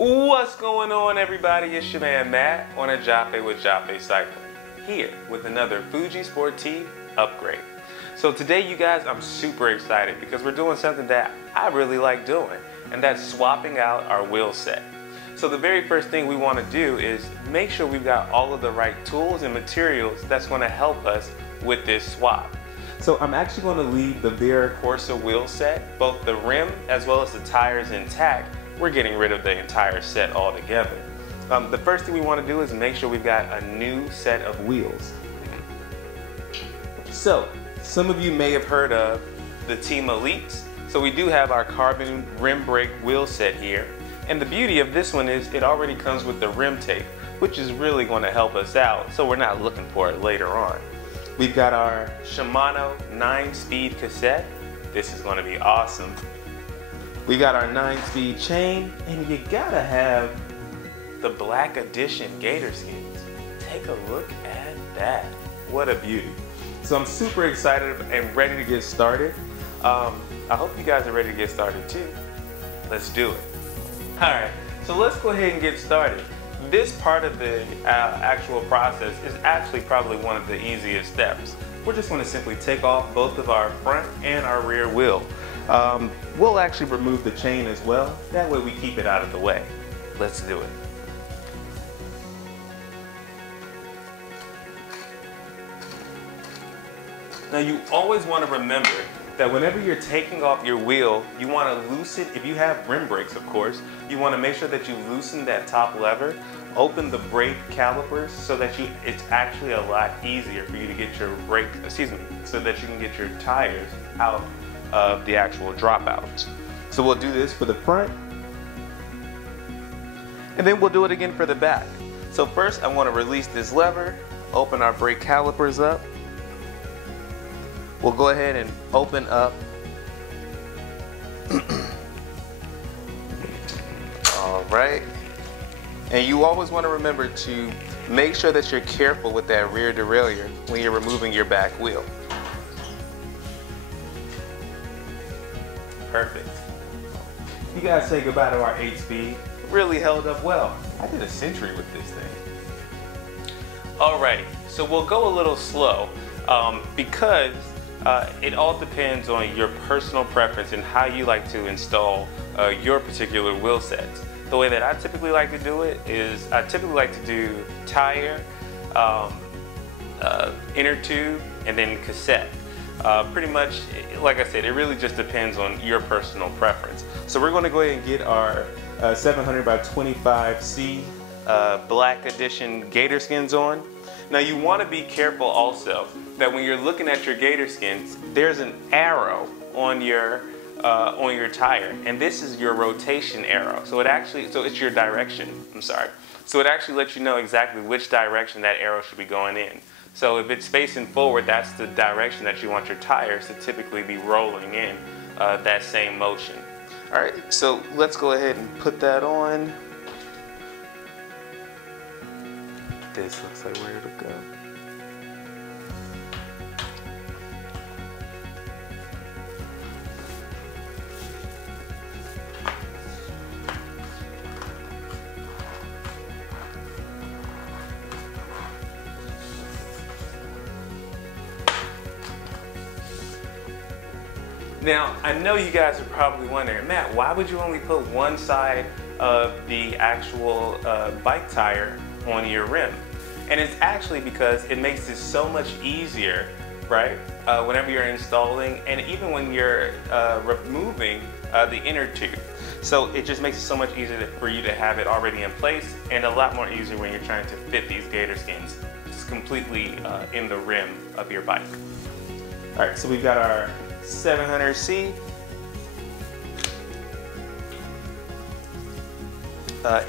What's going on, everybody? It's your man Matt on a Jape with Jape Cycling, here with another Fuji Sportif upgrade. So today, you guys, I'm super excited because we're doing something that I really like doing, and that's swapping out our wheel set. So the very first thing we want to do is make sure we've got all of the right tools and materials that's going to help us with this swap. So I'm actually going to leave the Vera Corsa wheel set, both the rim as well as the tires intact. We're getting rid of the entire set altogether. The first thing we want to do is make sure we've got a new set of wheels. So, some of you may have heard of the Team Elites. So we do have our carbon rim brake wheel set here. And the beauty of this one is it already comes with the rim tape, which is really going to help us out, so we're not looking for it later on. We've got our Shimano 9-speed cassette. This is going to be awesome. We got our 9-speed chain, and you gotta have the black edition gator skins. Take a look at that. What a beauty. So I'm super excited and ready to get started. I hope you guys are ready to get started too. Let's do it. All right, so let's go ahead and get started. This part of the actual process is actually probably one of the easiest steps. We're just going to simply take off both of our front and our rear wheel. We'll actually remove the chain as well. That way we keep it out of the way. Let's do it. Now you always want to remember that whenever you're taking off your wheel, you want to loosen, if you have rim brakes of course, you want to make sure that you loosen that top lever, open the brake calipers so that it's actually a lot easier for you to get your brake, so that you can get your tires out of the actual dropouts. So we'll do this for the front, and then we'll do it again for the back. So first I want to release this lever, open our brake calipers up. We'll go ahead and open up all right, and you always want to remember to make sure that you're careful with that rear derailleur when you're removing your back wheel. Perfect. You guys say goodbye to our 8-speed. Really held up well. I did a century with this thing. Alrighty, so we'll go a little slow because it all depends on your personal preference and how you like to install your particular wheel sets. The way that I typically like to do it is I typically like to do tire, inner tube, and then cassette. Pretty much, like I said, it really just depends on your personal preference. So we're going to go ahead and get our 700 by 25C black edition gator skins on. Now you want to be careful also that when you're looking at your gator skins, there's an arrow on your tire, and this is your rotation arrow. So it's your direction. I'm sorry. So it actually lets you know exactly which direction that arrow should be going in. So if it's facing forward, that's the direction that you want your tires to typically be rolling in that same motion. All right, so let's go ahead and put that on. This looks like where it'll go. Now, I know you guys are probably wondering, Matt, why would you only put one side of the actual bike tire on your rim? And it's actually because it makes it so much easier, right? Whenever you're installing, and even when you're removing the inner tube. So it just makes it so much easier for you to have it already in place, and a lot more easier when you're trying to fit these gator skins just completely in the rim of your bike. All right, so we've got our 700C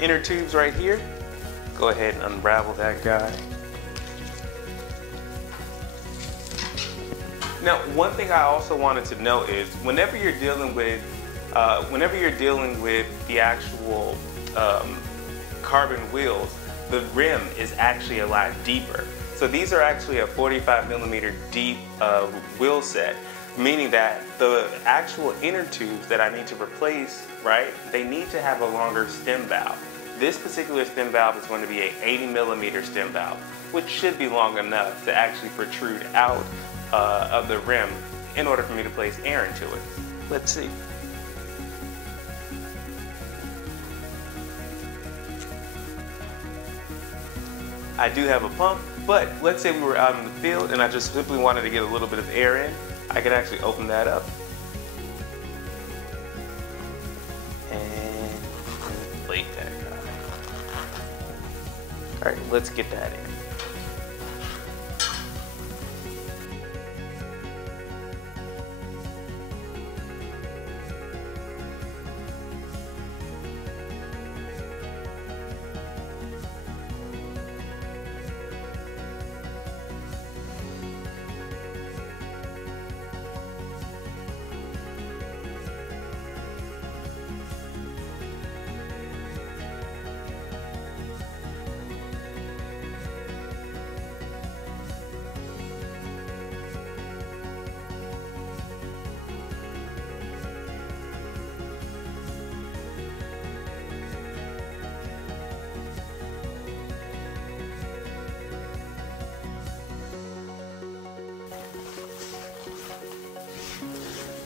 inner tubes right here. Go ahead and unravel that guy. Now, one thing I also wanted to note is whenever you're dealing with the actual carbon wheels, the rim is actually a lot deeper. So these are actually a 45mm deep wheel set. meaning that the actual inner tubes that I need to replace, right, they need to have a longer stem valve. This particular stem valve is going to be an 80mm stem valve, which should be long enough to actually protrude out of the rim in order for me to place air into it. Let's see. I do have a pump, but let's say we were out in the field and I just simply wanted to get a little bit of air in. I can actually open that up and inflate that guy. All right, let's get that in.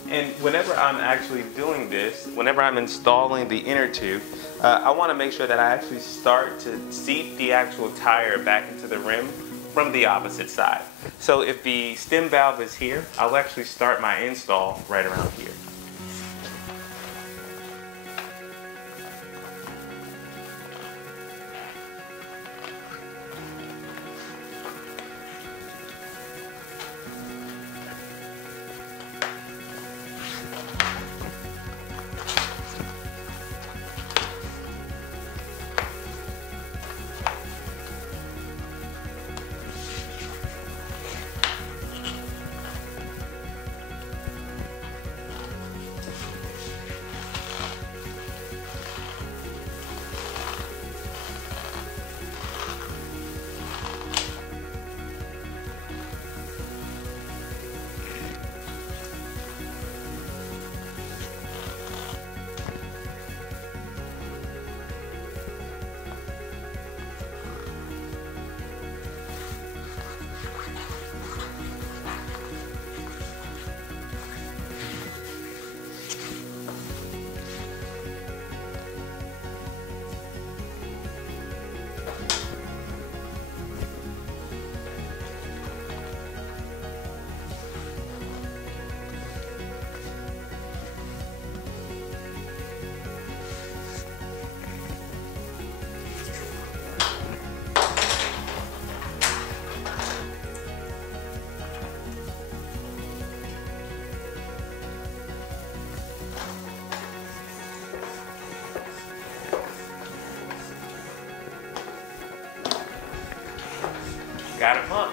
And whenever I'm actually doing this, whenever I'm installing the inner tube, I want to make sure that I actually start to seat the actual tire back into the rim from the opposite side. So if the stem valve is here, I'll actually start my install right around here. Got a pump.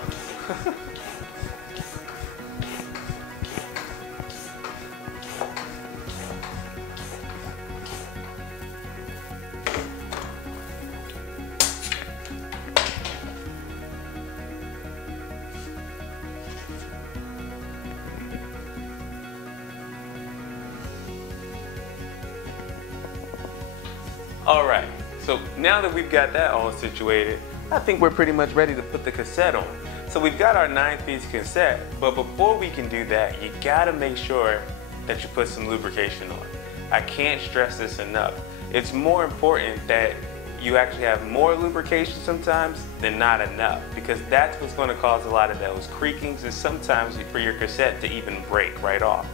All right, so now that we've got that all situated, I think we're pretty much ready to put the cassette on. So we've got our 9-piece cassette, but before we can do that, you gotta make sure that you put some lubrication on. I can't stress this enough. It's more important that you actually have more lubrication sometimes than not enough, because that's what's gonna cause a lot of those creakings and sometimes for your cassette to even break right off.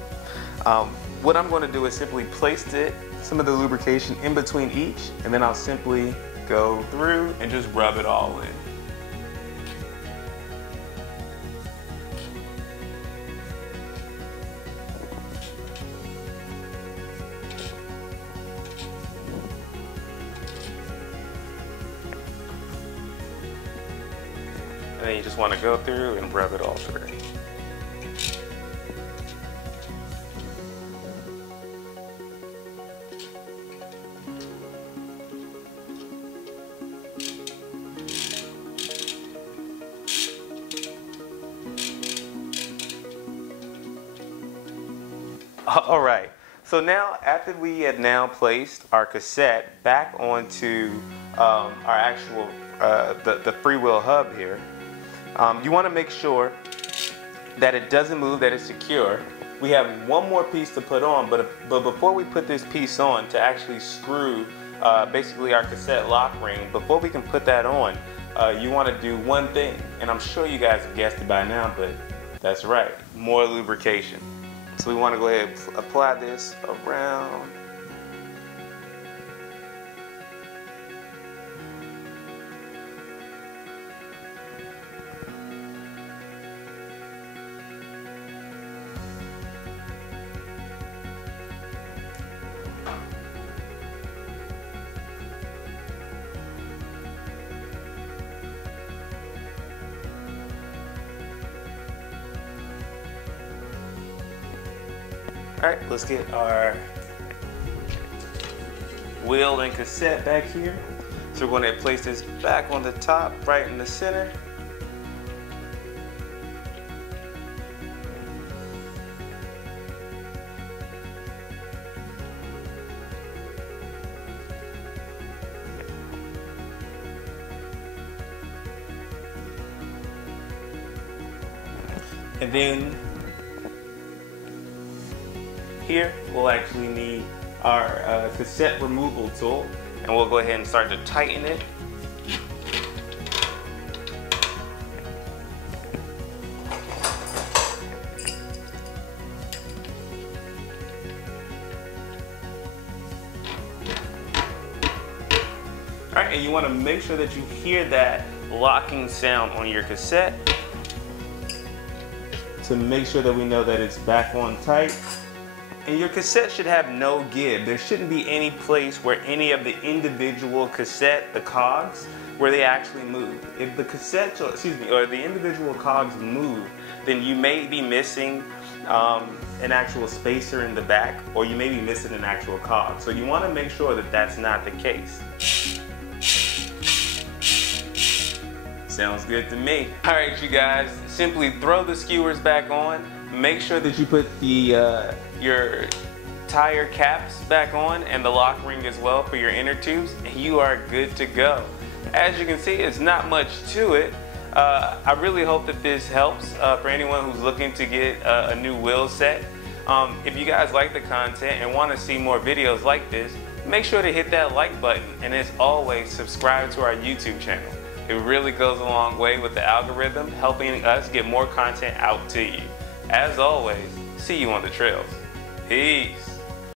What I'm gonna do is simply place some of the lubrication in between each, and then I'll simply go through and just rub it all in. And then you just want to go through and rub it all through. All right, so now after we had now placed our cassette back onto our actual, the freewheel hub here, you want to make sure that it doesn't move, that it's secure. We have one more piece to put on, but before we put this piece on to actually screw basically our cassette lock ring, before we can put that on, you want to do one thing, and I'm sure you guys have guessed it by now, but that's right, more lubrication. So we want to go ahead and apply this around. All right, let's get our wheel and cassette back here. So we're going to place this back on the top, right in the center. And then here we'll actually need our cassette removal tool, and we'll go ahead and start to tighten it. All right, and you want to make sure that you hear that locking sound on your cassette to make sure that we know that it's back on tight. And your cassette should have no give. There shouldn't be any place where any of the individual cassette, the cogs, where they actually move. If the cassette, or the individual cogs move, then you may be missing an actual spacer in the back, or you may be missing an actual cog. So you want to make sure that that's not the case. Sounds good to me. All right, you guys, simply throw the skewers back on. Make sure that you put the your tire caps back on and the lock ring as well for your inner tubes, and you are good to go. As you can see, it's not much to it. I really hope that this helps for anyone who's looking to get a new wheel set. If you guys like the content and want to see more videos like this, make sure to hit that like button, and as always, subscribe to our YouTube channel. It really goes a long way with the algorithm, helping us get more content out to you. As always, see you on the trails. Peace.